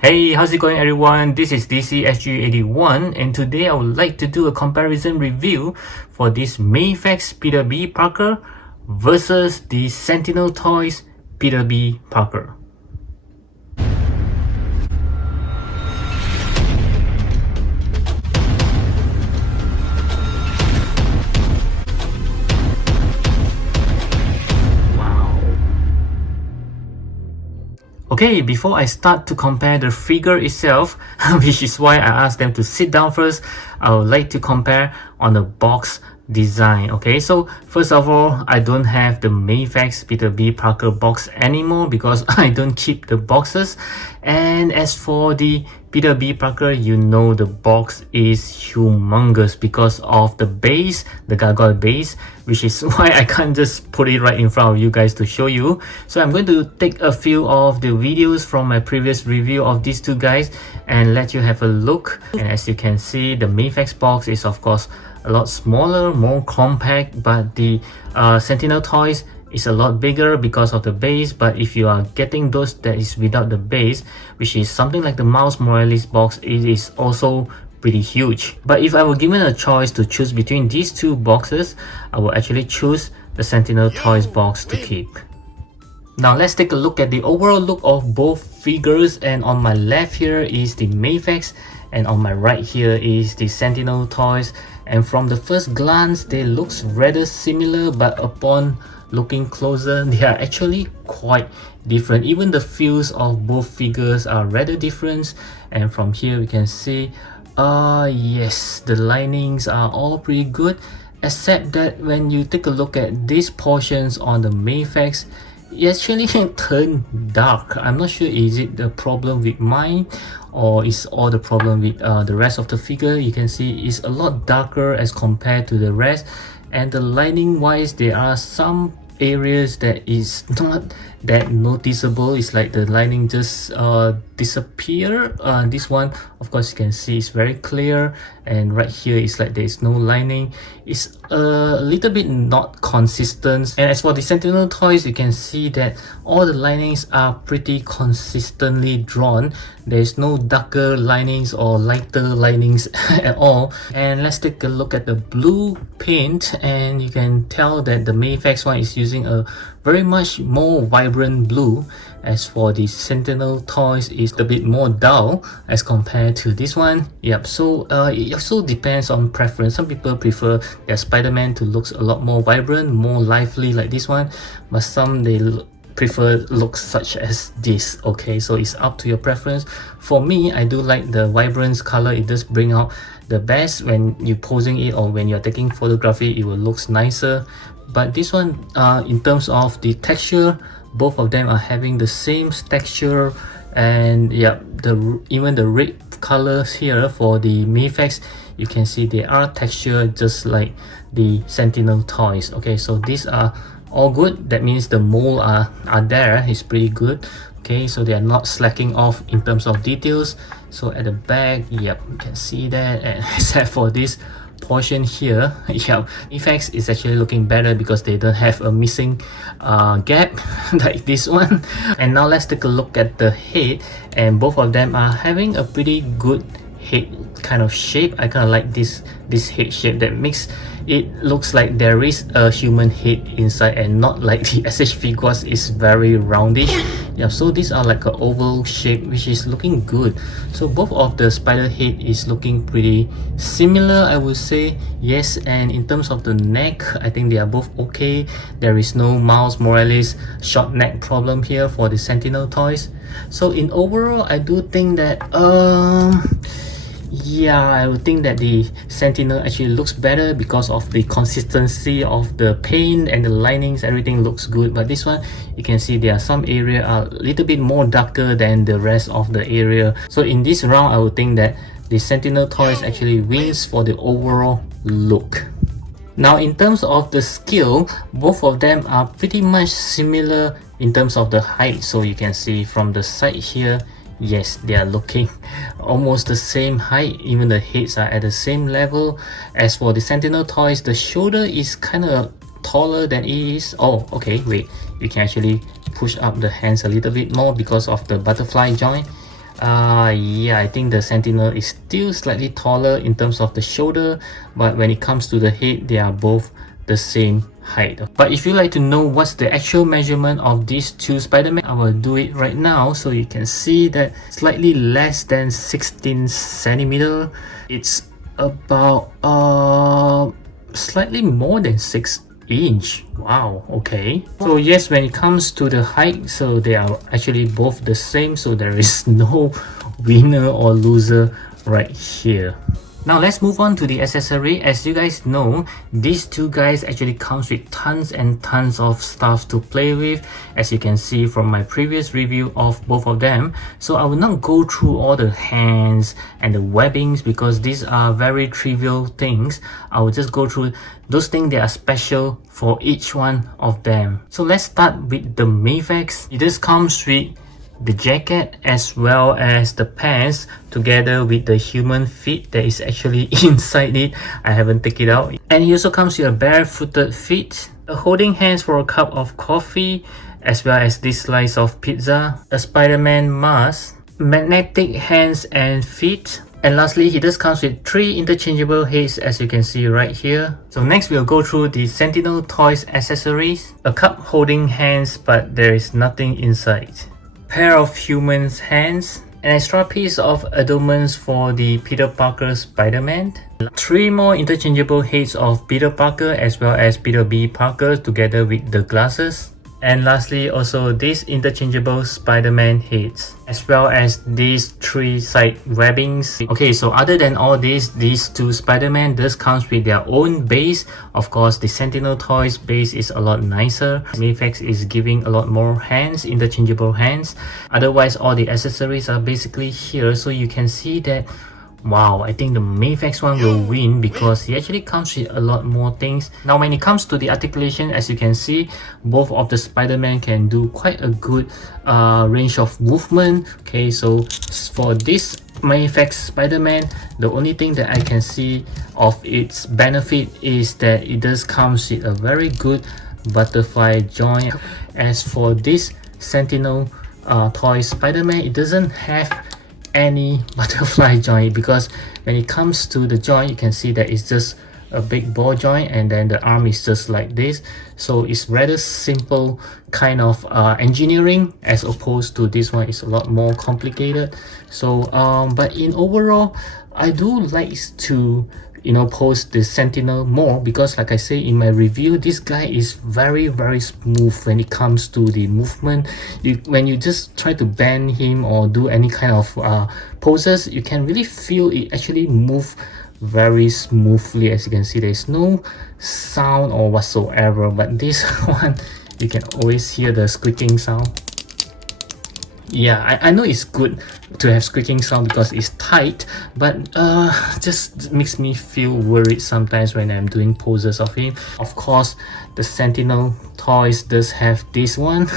Hey, how's it going everyone? This is DCSG81 and today I would like to do a comparison review for this Mafex Peter B. Parker versus the Sentinel Toys Peter B. Parker. Okay, before I start to compare the figure itself, which is why I asked them to sit down first, I would like to compare on the box design. Okay, so first of all, I don't have the Mafex Peter B. Parker box anymore because I don't keep the boxes. And as for the Peter B. Parker, you know the box is humongous because of the base, the gargoyle base, which is why I can't just put it right in front of you guys to show you. So I'm going to take a few of the videos from my previous review of these two guys and let you have a look. And as you can see, the Mafex box is of course a lot smaller, more compact, but the Sentinel Toys is a lot bigger because of the base. But if you are getting those that is without the base, which is something like the Miles Morales box, it is also pretty huge. But if I were given a choice to choose between these two boxes, I will actually choose the Sentinel Toys box to keep. Now let's take a look at the overall look of both figures, and on my left here is the Mafex and on my right here is the Sentinel Toys. And from the first glance they look rather similar, but upon looking closer they are actually quite different. Even the feels of both figures are rather different, and from here we can see yes, the linings are all pretty good, except that when you take a look at these portions on the Mafex, it actually turned dark. I'm not sure, is it the problem with mine or is all the problem with the rest of the figure. You can see it's a lot darker as compared to the rest, and the lining wise there are some areas that is not that noticeable. It's like the lining just disappear. This one of course you can see it's very clear, and right here it's like there is no lining. It's a little bit not consistent. And as for the Sentinel Toys, you can see that all the linings are pretty consistently drawn. There's no darker linings or lighter linings at all. And let's take a look at the blue paint, and you can tell that the Mafex one is using a very much more vibrant blue. As for the Sentinel Toys, is a bit more dull as compared to this one. Yep, so it also depends on preference. Some people prefer their Spider-Man to look a lot more vibrant, more lively like this one, but some they prefer looks such as this. Okay, so it's up to your preference. For me, I do like the vibrance color. It does bring out the best when you're posing it or when you're taking photography. It will look nicer. But this one, in terms of the texture, both of them are having the same texture. And yeah, even the red colors here for the Mafex, you can see they are textured just like the Sentinel Toys. Okay, so these are all good. That means the mold are there, is pretty good. Okay, so they are not slacking off in terms of details. So at the back, yep, you can see that. And except for this portion here, yeah, Mafex is actually looking better because they don't have a missing gap like this one. And now let's take a look at the head, and both of them are having a pretty good head kind of shape. I kind of like this head shape that makes it looks like there is a human head inside and not like the SH figures is very roundish. Yeah, so these are like an oval shape, which is looking good. So both of the spider head is looking pretty similar, I would say. Yes, and in terms of the neck, I think they are both okay. There is no Miles Morales short neck problem here for the Sentinel Toys. So in overall, I do think that yeah, I would think that the Sentinel actually looks better because of the consistency of the paint and the linings. Everything looks good, but this one you can see there are some area are a little bit more darker than the rest of the area. So in this round, I would think that the Sentinel Toys actually wins for the overall look. Now in terms of the scale, both of them are pretty much similar in terms of the height. So you can see from the side here, yes, they are looking almost the same height. Even the heads are at the same level. As for the Sentinel Toys, the shoulder is kind of taller than it is. Oh, okay, wait, you can actually push up the hands a little bit more because of the butterfly joint. Yeah, I think the Sentinel is still slightly taller in terms of the shoulder, but when it comes to the head, they are both the same height. But if you like to know what's the actual measurement of these two Spider-Man, I will do it right now. So you can see that slightly less than 16 centimeter. It's about slightly more than 6 inch. Wow, okay. So yes, when it comes to the height, so they are actually both the same, so there is no winner or loser right here. Now let's move on to the accessory. As you guys know, these two guys actually comes with tons and tons of stuff to play with, as you can see from my previous review of both of them. So I will not go through all the hands and the webbings because these are very trivial things. I will just go through those things that are special for each one of them. So let's start with the Mafex. It just comes with the jacket as well as the pants together with the human feet that is actually inside it. I haven't taken it out. And it also comes with a barefooted feet, a holding hands for a cup of coffee, as well as this slice of pizza, a Spider-Man mask, magnetic hands and feet, and lastly, he just comes with 3 interchangeable heads as you can see right here. So next we'll go through the Sentinel toys accessories, a cup holding hands but there is nothing inside, pair of humans hands, an extra piece of adornments for the Peter Parker Spider-Man, 3 more interchangeable heads of Peter Parker as well as Peter B. Parker together with the glasses, and lastly also these interchangeable Spider-Man heads as well as these 3 side webbings. Okay, so other than all this, these 2 Spider-Man does comes with their own base. Of course, the Sentinel toys base is a lot nicer. Mafex is giving a lot more hands, interchangeable hands. Otherwise, all the accessories are basically here, so you can see that. Wow, I think the Mafex one will win because he actually comes with a lot more things. Now when it comes to the articulation, as you can see, both of the Spider-Man can do quite a good range of movement. Okay, so for this Mafex Spider-Man, the only thing that I can see of its benefit is that it does comes with a very good butterfly joint. As for this Sentinel toy Spider-Man, it doesn't have any butterfly joint because when it comes to the joint, you can see that it's just a big ball joint and then the arm is just like this. So it's rather simple kind of engineering, as opposed to this one is a lot more complicated. So but in overall, I do like to post the Sentinel more because like I say in my review, this guy is very smooth when it comes to the movement. When you just try to bend him or do any kind of poses, you can really feel it actually move very smoothly. As you can see, there's no sound or whatsoever, but this one you can always hear the squeaking sound. Yeah, I know it's good to have squeaking sound because it's tight, but just makes me feel worried sometimes when I'm doing poses of him. Of course, the Sentinel toys does have this one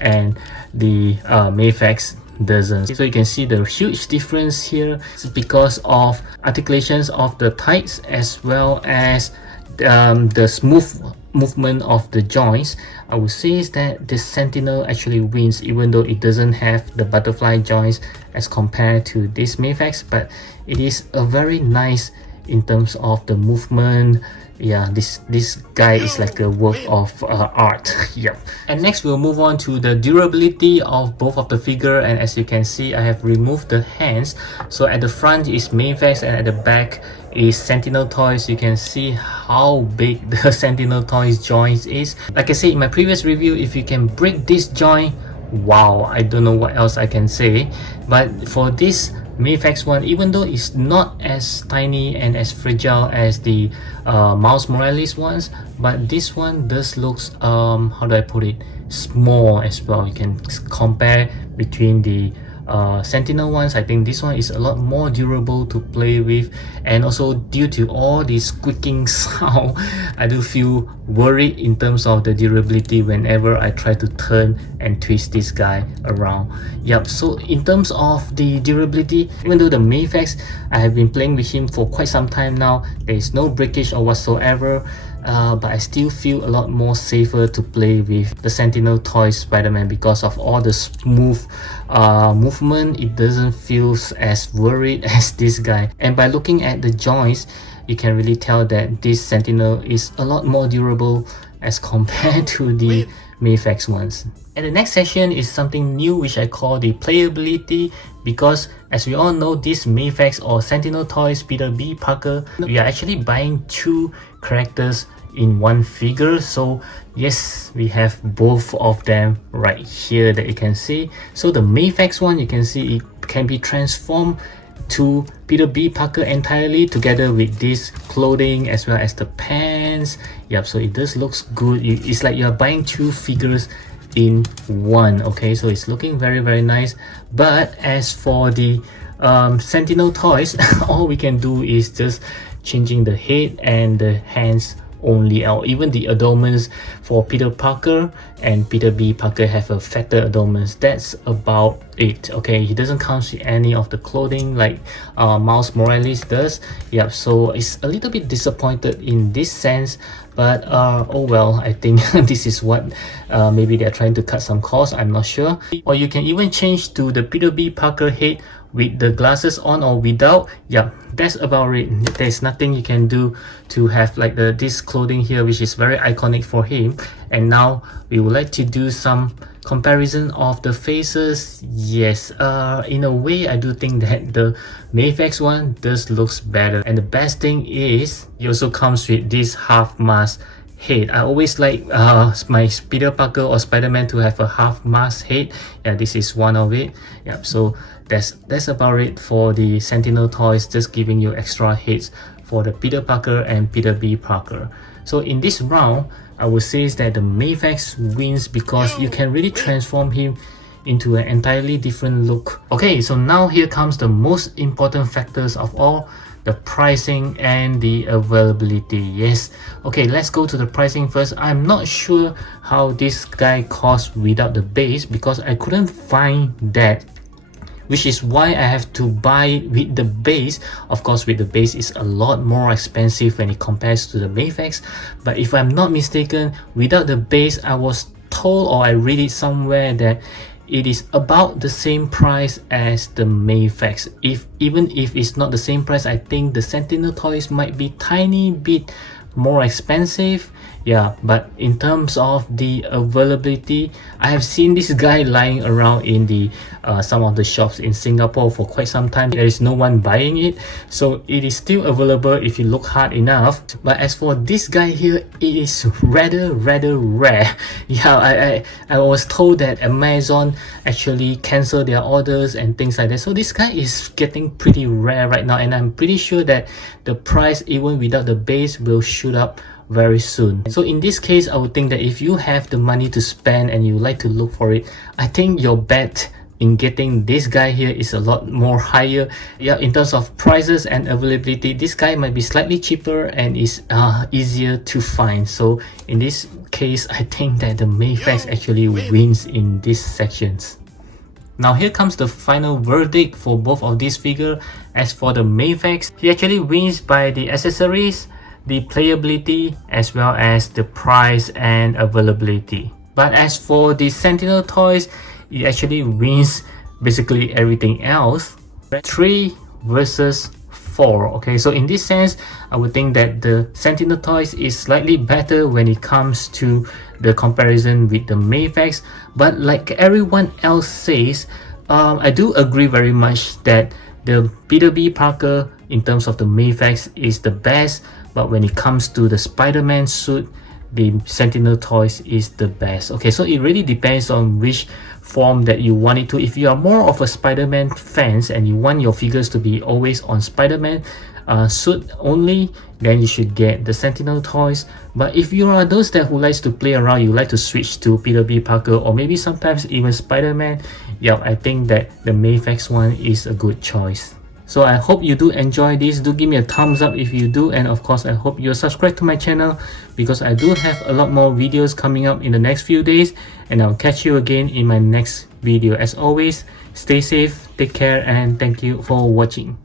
and the Mafex doesn't. So you can see the huge difference here. It's because of articulations of the tights as well as the smooth movement of the joints. I would say is that the Sentinel actually wins, even though it doesn't have the butterfly joints as compared to this Mafex, but it is a very nice in terms of the movement. Yeah, this guy is like a work of art. Yep. And next we'll move on to the durability of both of the figure, and as you can see, I have removed the hands. So at the front is Mafex and at the back is Sentinel toys. You can see how big the Sentinel toys joints is. Like I said in my previous review, if you can break this joint, wow, I don't know what else I can say. But for this Mafex one, even though it's not as tiny and as fragile as the Miles Morales ones, but this one does looks how do I put it, small as well. You can compare between the Sentinel ones. I think this one is a lot more durable to play with, and also due to all the squeaking sound, I do feel worried in terms of the durability whenever I try to turn and twist this guy around. Yep, so in terms of the durability, even though the Mafex, I have been playing with him for quite some time now, there is no breakage or whatsoever. but I still feel a lot more safer to play with the Sentinel toy Spider-Man because of all the smooth movement. It doesn't feel as worried as this guy, and by looking at the joints, you can really tell that this Sentinel is a lot more durable as compared to the Mafex ones. And the next section is something new which I call the playability, because as we all know, this Mafex or Sentinel toys Peter B. Parker, we are actually buying two characters in one figure. So yes, we have both of them right here that you can see. So the Mafex one, you can see it can be transformed to Peter B. Parker entirely together with this clothing as well as the pants. Yep, so it does looks good. It's like you're buying two figures in one. Okay, so it's looking very nice. But as for the Sentinel toys, all we can do is just changing the head and the hands only, or even the adornments for Peter Parker and Peter B. Parker have a fatter adornments. That's about it. Okay, he doesn't come with any of the clothing like Miles Morales does. Yep, so it's a little bit disappointed in this sense, but oh well, I think this is what maybe they're trying to cut some costs, I'm not sure. Or you can even change to the Peter B. Parker head with the glasses on or without. Yeah, that's about it. There's nothing you can do to have like this clothing here, which is very iconic for him. And now we would like to do some comparison of the faces. Yes, in a way I do think that the Mafex one does looks better, and the best thing is it also comes with this half mask head. I always like my Peter Parker or Spider-Man to have a half mask head. Yeah, this is one of it. Yeah, so that's about it for the Sentinel toys, just giving you extra heads for the Peter Parker and Peter B. Parker. So in this round, I would say that the Mafex wins because you can really transform him into an entirely different look. Okay, so now here comes the most important factors of all, the pricing and the availability. Yes, okay, let's go to the pricing first. I'm not sure how this guy costs without the base because I couldn't find that, which is why I have to buy with the base. Of course, with the base is a lot more expensive when it compares to the Mafex, but if I'm not mistaken, without the base, I was told, or I read it somewhere, that it is about the same price as the Mafex. Even if it's not the same price, I think the Sentinel toys might be tiny bit more expensive. Yeah, but in terms of the availability, I have seen this guy lying around in the some of the shops in Singapore for quite some time. There is no one buying it, so it is still available if you look hard enough. But as for this guy here, it is rather rare. Yeah, I was told that Amazon actually cancel their orders and things like that, so this guy is getting pretty rare right now, and I'm pretty sure that the price even without the base will shoot up very soon. So in this case, I would think that if you have the money to spend and you like to look for it, I think your bet in getting this guy here is a lot more higher. Yeah, in terms of prices and availability, this guy might be slightly cheaper and is easier to find. So in this case, I think that the Mafex actually wins in these sections. Now here comes the final verdict for both of these figures. As for the Mafex, he actually wins by the accessories, the playability, as well as the price and availability. But as for the Sentinel toys, it actually wins basically everything else. 3 versus 4. Okay, so in this sense, I would think that the Sentinel toys is slightly better when it comes to the comparison with the Mafex. But like everyone else says, I do agree very much that the Peter B. Parker in terms of the Mafex is the best, but when it comes to the Spider-Man suit, the Sentinel toys is the best. Okay, so it really depends on which form that you want it to. If you are more of a Spider-Man fans and you want your figures to be always on Spider-Man suit only, then you should get the Sentinel toys. But if you are those that who likes to play around, you like to switch to Peter B. Parker or maybe sometimes even Spider-Man, yeah, I think that the Mafex one is a good choice. So I hope you do enjoy this. Do give me a thumbs up if you do, and of course I hope you're subscribed to my channel because I do have a lot more videos coming up in the next few days, and I'll catch you again in my next video. As always, stay safe, take care, and thank you for watching.